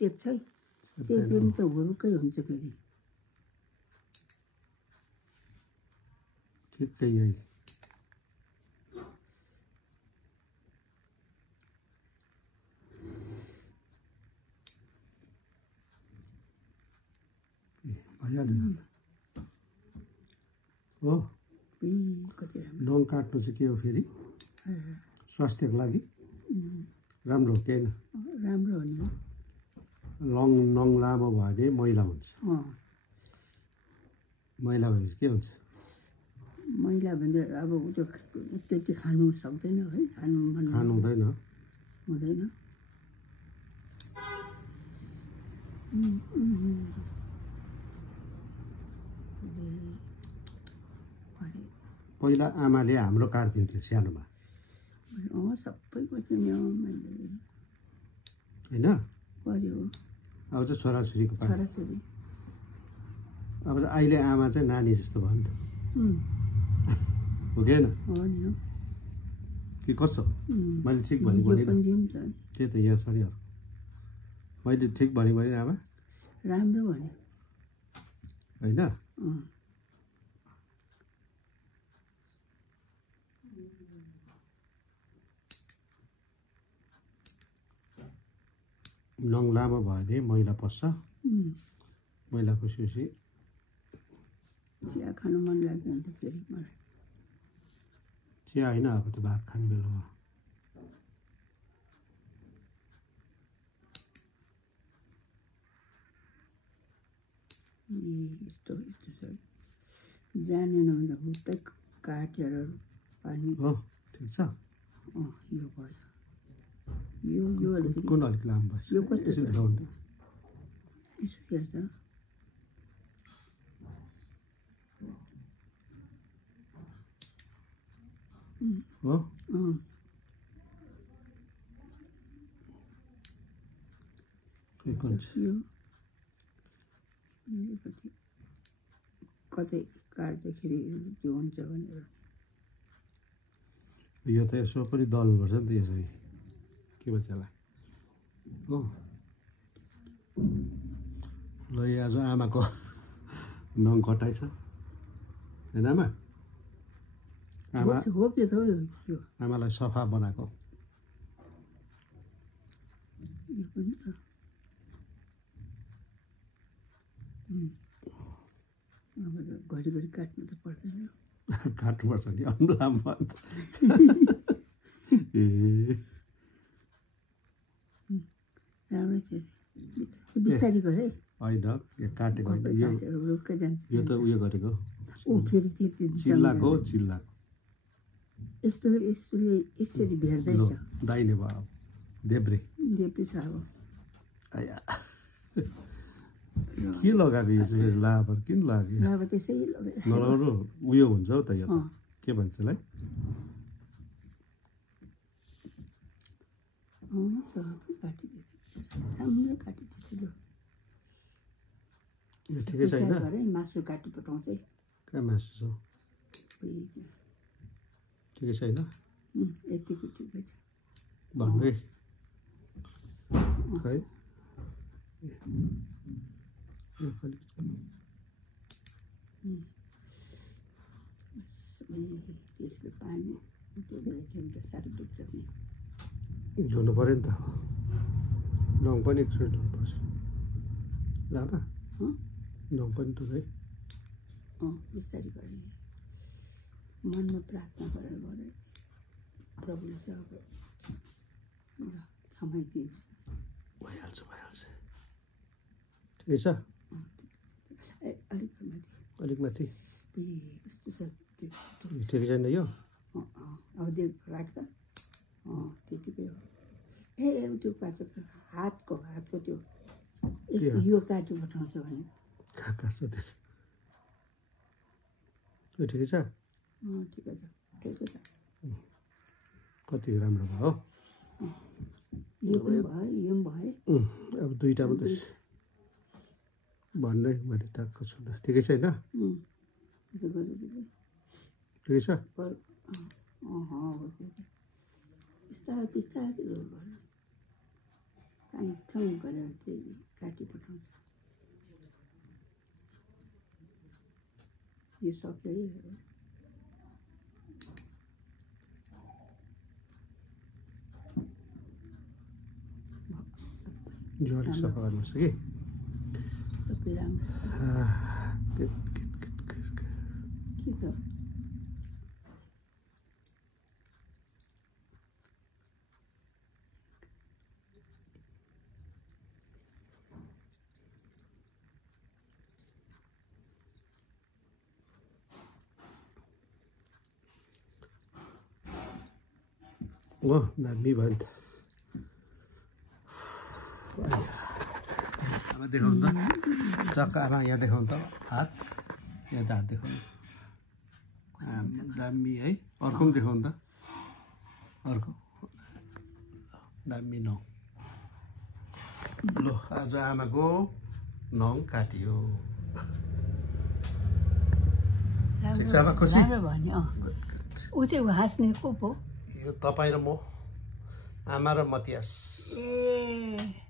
चेप्छ है चेप्यो नि त हुरुकै हुन्छ फेरि ठिकै यही भइहाल्यो हो कति नङ काट्नु चाहिँ के हो फेरि स्वास्थ्यको लागि राम्रो हो केही राम्रो हो नि नङ लामो भयो भने मैला हुन्छ मैला भनेपछि के हुन्छ मैला भने अब त्यो त्यति खानु सक्दैन है खानु हुँदैन हुँदैन पहिला आमाले हाम्रो काट्दिन्थ्यो सानोमा सबैको चाहिँ मैले होइन पर्यो अब चाहिँ छोराछोरीको पालो छोराछोरी अब चाहिँ अहिले आमा चाहिँ नानी जस्तो भयो नि त हो कि होइन कि कसो मैले ठिक भनेको त्यही त यहाँ सरिहाल्यो मैले ठिक भनेको भने आमा राम्रो भन्यो होइन नङ लामो भयो भने मैला पस्छ मैला पसेपछि चिया खानु मन लाग्यो भने त फेरि मलाई चिया होइन अब त्यो भात खाने बेलामा यस्तो यस्तो छ जानेन भन्दा हुर्दै काटेर पानी हो ठिक छ यो भयो यो अलिकति कुन अलिक लामो भएछ यो कस्तो यसो देखाउनु त यसो हेर्छ हो कतै काट्दाखेरि त्यो हुन्छ भनेर यो त यसो पनि दल्नुपर्छ नि त यसरी के भन्छ यसलाई हो ल आज आमाको नङ कटाइछ होइन आमा आमा हो के त यो आमालाई सफा बनाएको यो पनि अब त घरिघरि काट्नु त पर्दैन काट्नुपर्छ नि लामो ए राम्रै छ बिस्तारी गर है होइन यो काटेको रुखै जान्छ यो त उयो गरेको ऊ फेरि त्यति चिल्लाको चिल्लाको यस्तो यस्तोले यसरी भेट्दैछ दाहिने भयो देब्रे छ अब आया के लगाएको यो चाहिँ लाबर किन लाग्यो अब त्यसै लगेर नलाउनु उयो हुन्छ हौ त यो के भन्छ त्यसलाई सबै काटिदिएछ राम्रो काटिदिएछ यो ठिकै छैन मासु काटी पठाउँछ है कहाँ मासु छ ठिकै छैन यतिको ठिकै छ भन्नु है त्यसले पानी त्यो बेला त साह्रो दुख्छ नि धुनु पऱ्यो नि त नङ पनि एकचोटि धुनुपर्छ लामा नङ पनि धुँदै बिस्तारै गर्ने मनमा प्रार्थना गरेर गरे प्रभुले चाहिँ अब समाइदिन्छ भइहाल्छ भइहाल्छ ठिकै छ अलिक माथि अलिक माथि कस्तो छ ठिकै छैन यो अब त्यो काट्छ त्यतिकै हो ए त्यो काट्छ हातको त्यो यो काटी पठाउँछ भने कहाँ काट्छ त्यसो यो ठिकै छ ठिकै छ ठिकै छ कति राम्रो भयो यो पनि भयो यो पनि भयो अब दुईवटा मात्रै भन्नै मैले टक्क सुन्दा ठिकै छैन ठिकै छ बिस्तारै बिस्तारै ठाउँ गरेर चाहिँ त्यही हो जो अलिक सफा गर्नुहोस् कि सबै राम्रो के के छ दामी भयो नि त आमा देखाउनु त टक्क आमा यहाँ देखाउनु त हात यहाँ त हात देखाउनु दामी है अर्को पनि देखाउनु त अर्को दामी नङ ल आज आमाको नङ काटियो ठिक छ आमा खुसी ऊ चाहिँ हाँस्ने को पो यो तपाईँ र म आमा र मतियास ए